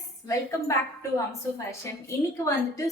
Friends, welcome back to Amsu fashion. இன்னைக்கு வந்துட்டு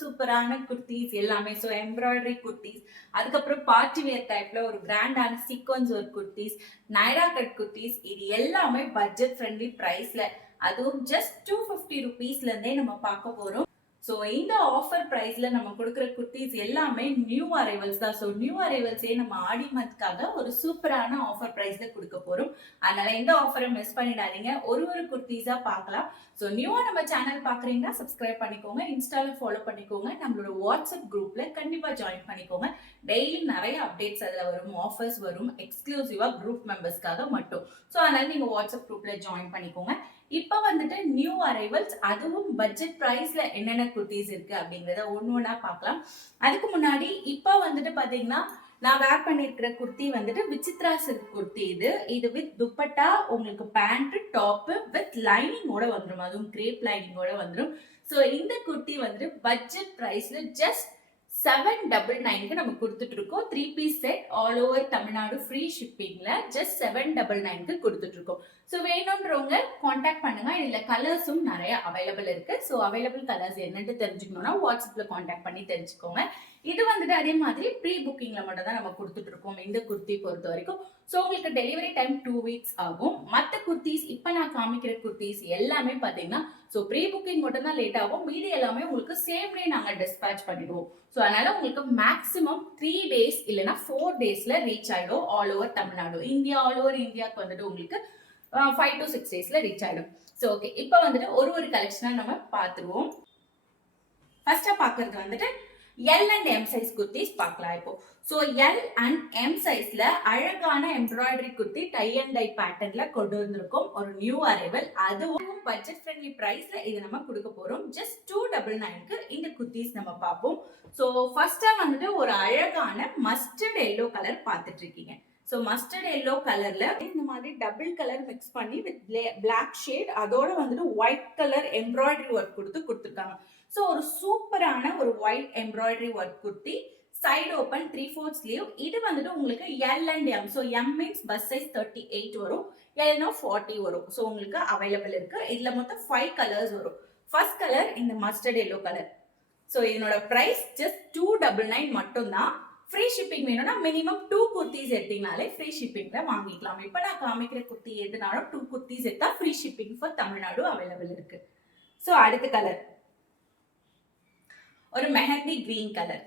சூப்பரான குர்த்திஸ் எல்லாமே. ஸோ எம்ப்ராய்டரி குர்த்திஸ், அதுக்கப்புறம் பார்ட்டி வேர் டைப்ல ஒரு கிராண்டான சீக்வன்ஸ் ஒரு குர்த்திஸ், நைரா கட் குர்த்திஸ், இது எல்லாமே பட்ஜெட் ஃப்ரெண்ட்லி பிரைஸ்ல, அதுவும் ஜஸ்ட் 250 ருபீஸ்ல இருந்தே நம்ம பார்க்க போறோம். ஸோ இந்த ஆஃபர் ப்ரைஸ்ல நம்ம கொடுக்குற குர்த்திஸ் எல்லாமே நியூ அரைவல்ஸ் தான். ஸோ நியூ அரைவல்ஸே நம்ம ஆடி மந்த்காக ஒரு சூப்பரான ஆஃபர் ப்ரைஸ்ல கொடுக்க போறோம். அதனால இந்த ஆஃபரை மிஸ் பண்ணிடாதீங்க. ஒரு குர்த்திஸா பார்க்கலாம். ஸோ நியூவா நம்ம சேனல் பாக்குறீங்கன்னா சப்ஸ்கிரைப் பண்ணிக்கோங்க, இன்ஸ்டால ஃபாலோ பண்ணிக்கோங்க, நம்மளோட வாட்ஸ்அப் குரூப்ல கண்டிப்பா ஜாயின் பண்ணிக்கோங்க. டெய்லி நிறைய அப்டேட்ஸ் அதுல வரும், ஆஃபர்ஸ் வரும், எக்ஸ்க்ளூசிவா குரூப் மெம்பர்ஸ்க்காக மட்டும். ஸோ அதனால நீங்க வாட்ஸ்அப் குரூப்ல ஜாயின் பண்ணிக்கோங்க. இப்ப வந்துட்டு நியூ அரைவல்ஸ், அதுவும் பட்ஜெட் பிரைஸ்ல என்னென்ன குர்த்திஸ் இருக்கு அப்படிங்கறத ஒண்ணா பார்க்கலாம். அதுக்கு முன்னாடி இப்ப வந்துட்டு பாத்தீங்கன்னா நான் வேர் பண்ணிருக்கிற குர்த்தி வந்துட்டு விசித்ரா சில்க் குர்த்தி. இது வித் துப்பட்டா, உங்களுக்கு பேண்ட் டாப் வித் லைனிங்கோட வந்துடும், அதுவும் கிரேப் லைனிங்கோட வந்துடும். ஸோ இந்த குர்த்தி வந்துட்டு பட்ஜெட் பிரைஸ்ல ஜஸ்ட் 799க்கு நம்ம கொடுத்துட்டு இருக்கோம். 3 piece set, all over Tamil Nadu free ஷிப்பிங்ல just 799க்கு கொடுத்துட்டு இருக்கோம். ஸோ வேணும்ன்றவங்க காண்டாக்ட் பண்ணுங்க. இதுல கலர்ஸும் நிறைய அவைலபிள் இருக்கு. ஸோ அவைலபிள் கலர்ஸ் என்னன்னு தெரிஞ்சுக்கணும்னா வாட்ஸ்அப்ல காண்டாக்ட் பண்ணி தெரிஞ்சுக்கோங்க. இது வந்துட்டு அதே மாதிரி ப்ரீ புக்கிங்ல மட்டும் தான் நம்ம கொடுத்துட்டு இருக்கோம் இந்த குர்த்தி பொறுத்த வரைக்கும். ஸோ உங்களுக்கு டெலிவரி டைம் 2 வீக்ஸ் ஆகும். மற்ற குர்த்திஸ், இப்ப நான் காமிக்கிற குர்த்திஸ் எல்லாமே பாத்தீங்கன்னா ஸோ ப்ரீ புக்கிங் மட்டும் தான் லேட் ஆகும். மீதி எல்லாமே உங்களுக்கு சேம் டே நாங்க டிஸ்பேச் பண்ணிடுவோம். ஸோ அதனால உங்களுக்கு மேக்ஸிமம் 3 டேஸ் இல்லைன்னா 4 டேஸ்ல ரீச் ஆயிடும் all over Tamil Nadu. India, all over இந்தியாவுக்கு வந்துட்டு உங்களுக்கு 5 to 6 டேஸ்ல ரீச் ஆயிடும். ஸோ ஓகே, இப்போ வந்துட்டு ஒரு கலெக்ஷனா நம்ம பார்த்துருவோம். ஃபர்ஸ்டா பாக்குறது வந்துட்டு L and M size kurtis பார்க்கலாம் இப்போ. ஸோ எல் அண்ட் எம் சைஸ்ல அழகான embroidery kurti tie and dye பேட்டர்ன்ல கொண்டு வந்திருக்கோம். ஒரு நியூ அரைவல், அதுவும் பட்ஜெட் ஃப்ரெண்ட்லி பிரைஸ்ல இது நம்ம கொடுக்க போறோம். ஜஸ்ட் 299க்கு இந்த குர்த்திஸ் நம்ம பார்ப்போம். ஸோ ஃபர்ஸ்டா வந்துட்டு ஒரு அழகான மஸ்டர்ட் எல்லோ கலர் பார்த்துட்டு இருக்கீங்க. ஸோ மஸ்டர்ட் எல்லோ கலர்ல இந்த மாதிரி டபுள் கலர் மிக்ஸ் பண்ணி வித் பிளாக் ஷேட், அதோட வந்துட்டு ஒயிட் கலர் எம்ப்ராய்டரி ஒர்க் கொடுத்துருக்காங்க. ஸோ ஒரு சூப்பரான ஒரு white embroidery work kurti, side open 3/4 sleeve. இது வந்துட்டு உங்களுக்கு L and M. So M means bus size 38 வரும், எல்னா 40 வரும். ஸோ உங்களுக்கு அவைலபிள் இருக்கு. இதுல மொத்தம் 5 கலர்ஸ் வரும். ஃபர்ஸ்ட் கலர் இந்த மஸ்டர்ட் எல்லோ கலர். ஸோ இதனோட பிரைஸ் ஜஸ்ட் 299 மட்டும் தான். ஃப்ரீ ஷிப்பிங் வேணும்னா மினிமம் 2 குர்த்திஸ் எடுத்தீங்கனாலே ஃப்ரீ ஷிப்பிங்ல வாங்கிக்கலாம். இப்போ நான் காமிக்கிற குர்த்தி எதுனாலும் 2 குர்த்திஸ் எடுத்தா free shipping for Tamil Nadu available இருக்கு. ஸோ அடுத்த கலர் ஒரு மெஹந்தி கிரீன் கலர்.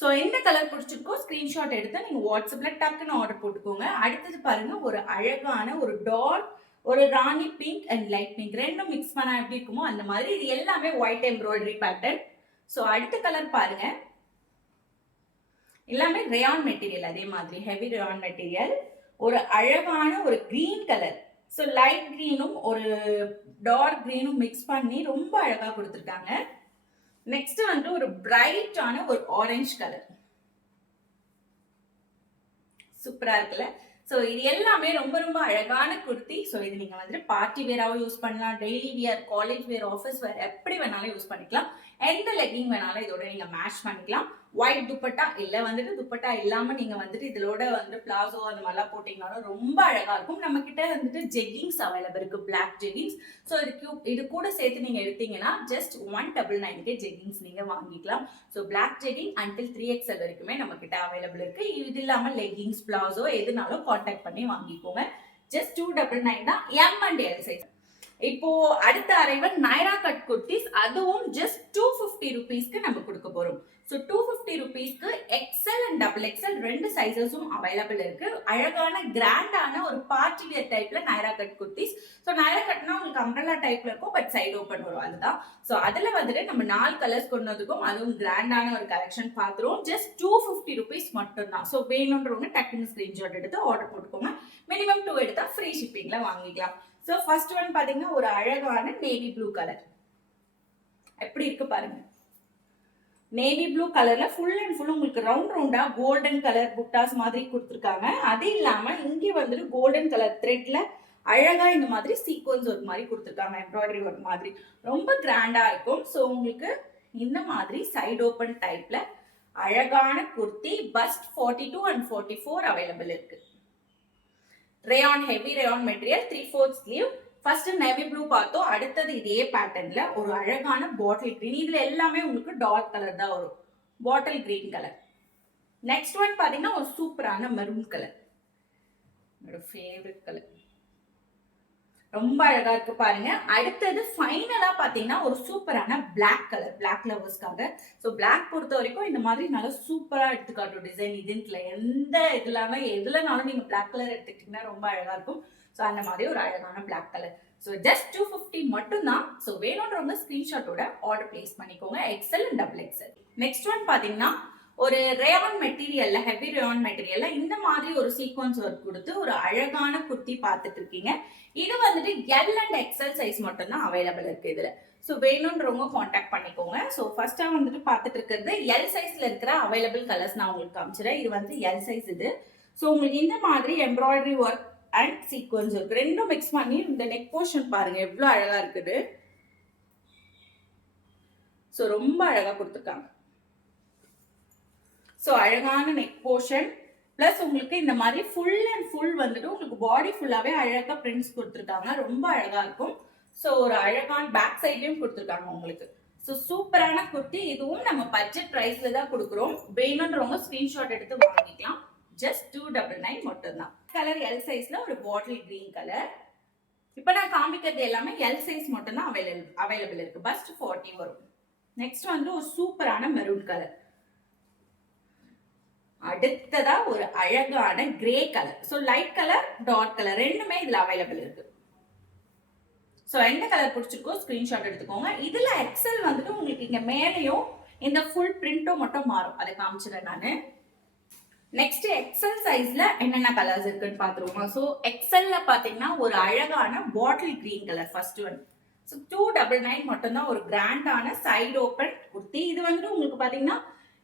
ஸோ எந்த கலர் பிடிச்சிருக்கோ ஸ்கிரீன்ஷாட் எடுத்து நீங்க வாட்ஸ்அப்ல டக்குன்னு ஆர்டர் போட்டுக்கோங்க. அடுத்தது பாருங்க, ஒரு அழகான ஒரு டார்க் ஒரு ராணி பிங்க் அண்ட் லைட் பிங்க் ரெண்டும் மிக்ஸ் பண்ணா எப்படி இருக்குமோ அந்த மாதிரி. இது எல்லாமே ஒயிட் எம்ப்ராய்டரி பேட்டர்ன். ஸோ அடுத்த கலர் பாருங்க, எல்லாமே ரேயான் மெட்டீரியல், அதே மாதிரி ஹெவி ரேயான் மெட்டீரியல். ஒரு அழகான ஒரு கிரீன் கலர். ஸோ லைட் கிரீனும் ஒரு டார்க் கிரீனும் மிக்ஸ் பண்ணி ரொம்ப அழகா கொடுத்துருக்காங்க. நெக்ஸ்ட் வந்து ஒரு பிரைட்டான ஒரு ஆரஞ்சு கலர், சூப்பரா இருக்குல்ல. சோ இது எல்லாமே ரொம்ப அழகான குர்த்தி. சோ இது நீங்க வந்துட்டு பார்ட்டி வேராவும் யூஸ் பண்ணலாம், டெய்லி வியர், காலேஜ் வேர், ஆஃபீஸ் வேர், எப்படி வேணாலும் யூஸ் பண்ணிக்கலாம். எந்த லெக்கிங் வேணாலும் இதோட நீங்க மேட்ச் பண்ணிக்கலாம். ஒயிட் துப்பட்டா இல்ல வந்துட்டு துப்பட்டா இல்லாம நீங்க வந்துட்டு இதோட வந்து பிளாசோ அந்த மாதிரிலாம் போட்டீங்கன்னாலும் ரொம்ப அழகா இருக்கும். நம்ம கிட்ட வந்துட்டு ஜெக்கிங்ஸ் அவைலபிள் இருக்கு, பிளாக் ஜெக்கிங்ஸ். ஸோ இது கூட சேர்த்து நீங்க எடுத்தீங்கன்னா ஜஸ்ட் 199க்கு ஜெக்கிங்ஸ் நீங்க வாங்கிக்கலாம். ஸோ பிளாக் ஜெக்கிங் அண்டில் 3XL வரைக்குமே நம்ம கிட்ட அவைலபிள் இருக்கு. இது இல்லாம லெக்கிங்ஸ், பிளாசோ எதுனாலும் கான்டாக்ட் பண்ணி வாங்கிக்கோங்க. ஜஸ்ட் 299 தான், எம் அண்ட் எல் சைஸ். இப்போ அடுத்த அரைவல் நைரா கட் குர்த்திஸ், அதுவும் ஜஸ்ட் 250 ருபீஸ்க்கு நம்ம கொடுக்க போறோம். ஸோ 250 ருபீஸ்க்கு XL அண்ட் XXL ரெண்டு சைஸஸும் அவைலபிள் இருக்கு. அழகான கிராண்டான ஒரு பார்ட்டி வேர் டைப்ல நைரா கட் குர்த்திஸ். ஸோ நைரா கட்னா உங்களுக்கு அம்ப்ரெல்லா டைப்ல இருக்கும், பட் சைடு ஓப்பன் வரும், அதுதான். ஸோ அதுல வந்துட்டு நம்ம 4 கலர்ஸ் கொண்டு வந்திருக்கோம். அதுவும் கிராண்டான ஒரு கலெக்ஷன் பார்த்துருவோம். ஜஸ்ட் 250 ருபீஸ் மட்டும் தான். ஸோ வேணுன்றவங்க டக்குன்னு ஸ்கிரீன்ஷாட் எடுத்து ஆர்டர் போட்டுக்கோங்க. மினிமம் 2 எடுத்தா ஃப்ரீ ஷிப்பிங்ல வாங்கிக்கலாம். ஸோ ஃபர்ஸ்ட் ஒன் பாத்தீங்கன்னா ஒரு அழகான நேவி ப்ளூ கலர், எப்படி இருக்கு பாருங்க. நேவி ப்ளூ கலர்ல ஃபுல் அண்ட் ஃபுல் உங்களுக்கு ரவுண்டா கோல்டன் கலர் புட்டாஸ் மாதிரி கொடுத்துருக்காங்க. அது இல்லாம இங்கே வந்துட்டு கோல்டன் கலர் த்ரெட்ல அழகா இந்த மாதிரி சீக்வன்ஸ் ஒர்க் மாதிரி கொடுத்துருக்காங்க, எம்ப்ராய்டரி ஒர்க் மாதிரி ரொம்ப கிராண்டா இருக்கும். ஸோ உங்களுக்கு இந்த மாதிரி சைடு ஓப்பன் டைப்ல அழகான குர்த்தி, பஸ்ட் 42 and 44 அவைலபிள் இருக்கு. Rayon, heavy rayon material, 3/4 sleeve, first navy blue பார்த்தோம், அடுத்தது இதே பேட்டர்ன்ல ஒரு அழகான பாட்டில் கிரீன். இதுல எல்லாமே உங்களுக்கு டார்க் கலர் தான் வரும், bottle green colour. Next one பாத்தீங்கன்னா ஒரு சூப்பரான மெரூன் கலர், என்னோட ஃபேவரட் கலர், ரொம்ப அழகா இருக்கு பாருங்க. அடுத்தது ஃபைனலா பாத்தீங்கன்னா ஒரு சூப்பரான பிளாக் கலர், பிளாக் லவர்ஸ்க்காக. ஸோ பிளாக் பொறுத்த வரைக்கும் இந்த மாதிரி நல்லா சூப்பரா எடுத்துக்காட்டும் டிசைன். இதுல எந்த எதுலனாலும் நீங்க பிளாக் கலர் எடுத்துக்கிட்டீங்கன்னா ரொம்ப அழகா இருக்கும். ஸோ அந்த மாதிரி ஒரு அழகான பிளாக் கலர். ஸோ ஜஸ்ட் 250 மட்டும் தான். ஸோ வேணும்ன்றவங்க ஸ்கிரீன்ஷாட்டோட ஆர்டர் பிளேஸ் பண்ணிக்கோங்க, XL and double XL. Next one பாத்தீங்கன்னா ஒரு ரேயான் மெட்டீரியல்ல, ஹெவி ரேயான் மெட்டீரியல்ல இந்த மாதிரி ஒரு சீக்வன்ஸ் ஒர்க் கொடுத்து ஒரு அழகான குர்த்தி பார்த்துட்டு இருக்கீங்க. இது வந்துட்டு எல் அண்ட் எக்ஸல் சைஸ் மட்டும் தான் அவைலபிள் இருக்கு இதுல. ஸோ வேணும்ன்றவங்க காண்டாக்ட் பண்ணிக்கோங்க. ஸோ ஃபர்ஸ்டா வந்துட்டு பார்த்துட்டு இருக்கிறது எல் சைஸ்ல இருக்கிற அவைலபிள் கலர்ஸ் நான் உங்களுக்கு காமிச்சிடறேன். இது வந்து எல் சைஸ் இது. ஸோ உங்களுக்கு இந்த மாதிரி embroidery work and sequence work ரெண்டும் மிக்ஸ் பண்ணி இந்த நெக் போர்ஷன் பாருங்க எவ்வளவு அழகா இருக்குது. ஸோ ரொம்ப அழகா கொடுத்துருக்காங்க. ஸோ அழகான நெக் போர்ஷன் பிளஸ் உங்களுக்கு இந்த மாதிரி ஃபுல் அண்ட் ஃபுல் வந்துட்டு உங்களுக்கு பாடி ஃபுல்லாவே அழகா பிரிண்ட்ஸ் கொடுத்துருக்காங்க, ரொம்ப அழகா இருக்கும். ஸோ ஒரு அழகான பேக் சைட்லயும் கொடுத்துருக்காங்க உங்களுக்கு. ஸோ சூப்பரான குர்த்தி. இதுவும் நம்ம பட்ஜெட் பிரைஸ்ல தான் கொடுக்குறோம். வேணும்ன்றவங்க ஸ்கிரீன்ஷாட் எடுத்து வாங்கிக்கலாம். ஜஸ்ட் 299 மட்டும் தான். கலர் எல் சைஸ்ல ஒரு பாட்டில் கிரீன் கலர். இப்போ நான் காமிக்கிறது எல்லாமே எல் சைஸ் மட்டும் தான் அவைலபிள் இருக்கு. பஸ்ட் 40 வரும். நெக்ஸ்ட் வந்து ஒரு சூப்பரான மெரூன் கலர். அடுத்ததா ஒரு அழகான grey colour. So light colour, dark colour ரெண்டுமே இதுல அவைலபிள் இருக்கு. ஸோ எந்த கலர் பிடிச்சிருக்கோ ஸ்கிரீன்ஷாட் எடுத்துக்கோங்க. இதுல எக்ஸல் வந்துட்டு உங்களுக்கு இங்க மேலேயும் இந்த ஃபுல் பிரிண்டும் மட்டும் மாறும், அதை காமிச்சிடறேன் நானு. நெக்ஸ்ட் எக்ஸல் சைஸ்ல என்னென்ன கலர்ஸ் இருக்குன்னு பாத்துருவோம். ஸோ எக்ஸல்ல பாத்தீங்கன்னா ஒரு அழகான பாட்டில் green colour first one. So 299 மட்டும் தான் ஒரு கிராண்டான சைடு ஓப்பன் குர்த்தி. இது வந்துட்டு உங்களுக்கு பாத்தீங்கன்னா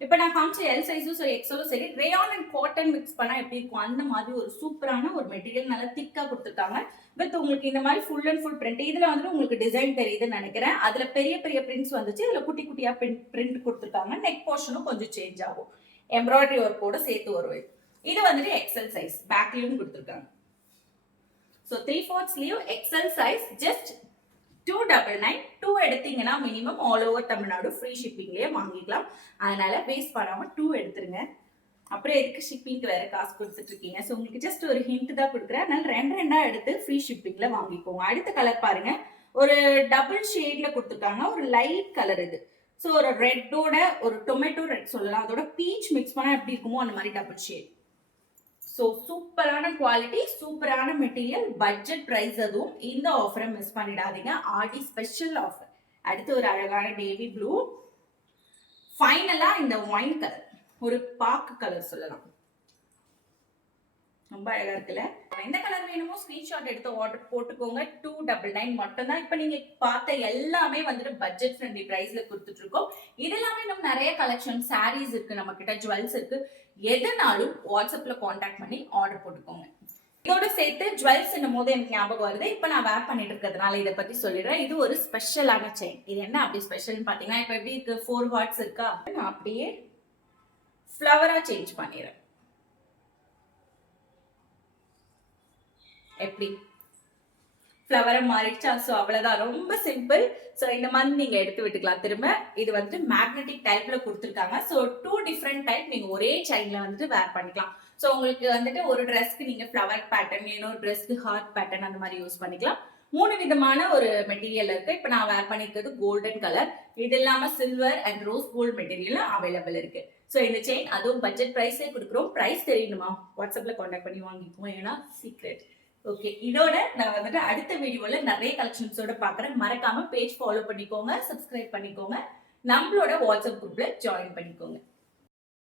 இப்போ நான் காமிச்ச எல் சைஸும் சரி எக்ஸலும் சரி ரேயான் அண்ட் காட்டன் மிக்ஸ் பண்ணா எப்படி இருக்கும் அந்த மாதிரி ஒரு சூப்பரான ஒரு மெட்டீரியல் நல்லா திக்கா கொடுத்துருக்காங்க. வித் உங்களுக்கு இந்த மாதிரி ஃபுல் அண்ட் ஃபுல் பிரிண்ட். இதுல வந்துட்டு உங்களுக்கு டிசைன் தெரியுதுன்னு நினைக்கிறேன். அதுல பெரிய பெரிய பிரிண்ட்ஸ் வந்துச்சு, இதுல குட்டி குட்டியா பிரிண்ட் கொடுத்துருக்காங்க. நெக் போர்ஷனும் கொஞ்சம் சேஞ்ச் ஆகும், எம்ப்ராய்டரி ஒர்க்கோட சேர்த்து வருவேன். இது வந்துட்டு எக்ஸல் சைஸ், பேக்லயும் கொடுத்துருக்காங்க. So 3/4 sleeve XL size just 299. 2 எடுத்தீங்கன்னா minimum all over Tamil Nadu free ஷிப்பிங்லேயே வாங்கிக்கலாம். அதனால வேஸ்ட் பண்ணாம 2 எடுத்துருங்க. அப்புறம் எதுக்கு ஷிப்பிங்க்கு வேற காசு கொடுத்துட்டு இருக்கீங்க. ஸோ உங்களுக்கு ஜஸ்ட் ஒரு ஹிண்ட் தான் கொடுக்குறேன். அதனால ரெண்டா எடுத்து ஃப்ரீ ஷிப்பிங்ல வாங்கிக்கோங்க. அடுத்த கலர் பாருங்க, ஒரு டபுள் ஷேட்ல கொடுத்துருக்காங்க, ஒரு லைட் கலர் இது. ஸோ ஒரு ரெட்டோட ஒரு டொமேட்டோ ரெட் சொல்லலாம், அதோட பீச் மிக்ஸ் பண்ணா எப்படி இருக்குமோ அந்த மாதிரி டபுள் ஷேட். ஸோ சூப்பரான குவாலிட்டி, சூப்பரான மெட்டீரியல், பட்ஜெட் பிரைஸ். அதுவும் இந்த ஆஃபரை மிஸ் பண்ணிடாதீங்க, ஆடி ஸ்பெஷல் ஆஃபர். அடுத்து ஒரு அழகான நேவி ப்ளூ. ஃபைனலா இந்த ஒயின் கலர், ஒரு பாக்கு கலர் சொல்லலாம், ரொம்ப அழகா இருக்குல்ல. எந்த கலர் வேணுமோ ஸ்கிரீன்ஷாட் எடுத்து ஆர்டர் போட்டுக்கோங்க. 299 மட்டும் தான். இப்ப நீங்க பார்த்த எல்லாமே வந்துட்டு பட்ஜெட் ஃப்ரெண்ட்லி பிரைஸ்ல கொடுத்துட்டு இருக்கோம். இது எல்லாமே இன்னும் நிறைய கலெக்ஷன் சாரீஸ் இருக்கு, நம்ம கிட்ட ஜுவல்ஸ் இருக்கு. எதுனாலும் வாட்ஸ்அப்ல கான்டாக்ட் பண்ணி ஆர்டர் போட்டுக்கோங்க. இதோட சேர்த்து ஜுவல்ஸ் என்னும் போது எனக்கு ஞாபகம் வருது. இப்ப நான் வேர் பண்ணிட்டு இருக்கிறதுனால இதை பத்தி சொல்லிடுறேன். இது ஒரு ஸ்பெஷலான செயின். இது என்ன அப்படி ஸ்பெஷல்னு பாத்தீங்கன்னா, இப்ப எப்படி இருக்கு 4 ஹார்ட்ஸ் இருக்கா, நான் அப்படியே ஃப்ளவரா சேஞ்ச் பண்ணிடுறேன். எப்படி ஃப்ளவரை மாறிடுச்சா? ஸோ அவ்வளவுதான், ரொம்ப சிம்பிள். ஸோ இந்த மாதிரி நீங்க எடுத்து விட்டுக்கலாம் திரும்ப. இது வந்துட்டு மேக்னெட்டிக் டைப்ல கொடுத்துருக்காங்க. ஸோ 2 டிஃப்ரெண்ட் டைப் நீங்க ஒரே செயின்ல வந்துட்டு வேர் பண்ணிக்கலாம். ஸோ உங்களுக்கு வந்துட்டு ஒரு ட்ரெஸ்க்கு நீங்க ஃப்ளவர் பேட்டர்ன், இன்னொரு ட்ரெஸ்க்கு ஹார்ட் பேட்டர்ன் அந்த மாதிரி யூஸ் பண்ணிக்கலாம். 3 விதமான ஒரு மெட்டீரியல் இருக்கு. இப்போ நான் வேர் பண்ணிருக்கிறது கோல்டன் கலர். இது இல்லாம silver and rose gold material available இருக்கு. ஸோ இந்த செயின் அதுவும் பட்ஜெட் பிரைஸே கொடுக்குறோம். பிரைஸ் தெரியணுமா, வாட்ஸ்அப்ல கான்டாக்ட் பண்ணி வாங்கிக்குவோம், ஏன்னா சீக்ரெட். ஓகே, இதோட நான் வந்துட்டு அடுத்த வீடியோல நிறைய கலெக்ஷன்ஸோட பாக்குறேன். மறக்காம பேஜ் ஃபாலோ பண்ணிக்கோங்க, சப்ஸ்கிரைப் பண்ணிக்கோங்க, நம்மளோட வாட்ஸ்அப் குரூப்ல ஜாயின் பண்ணிக்கோங்க.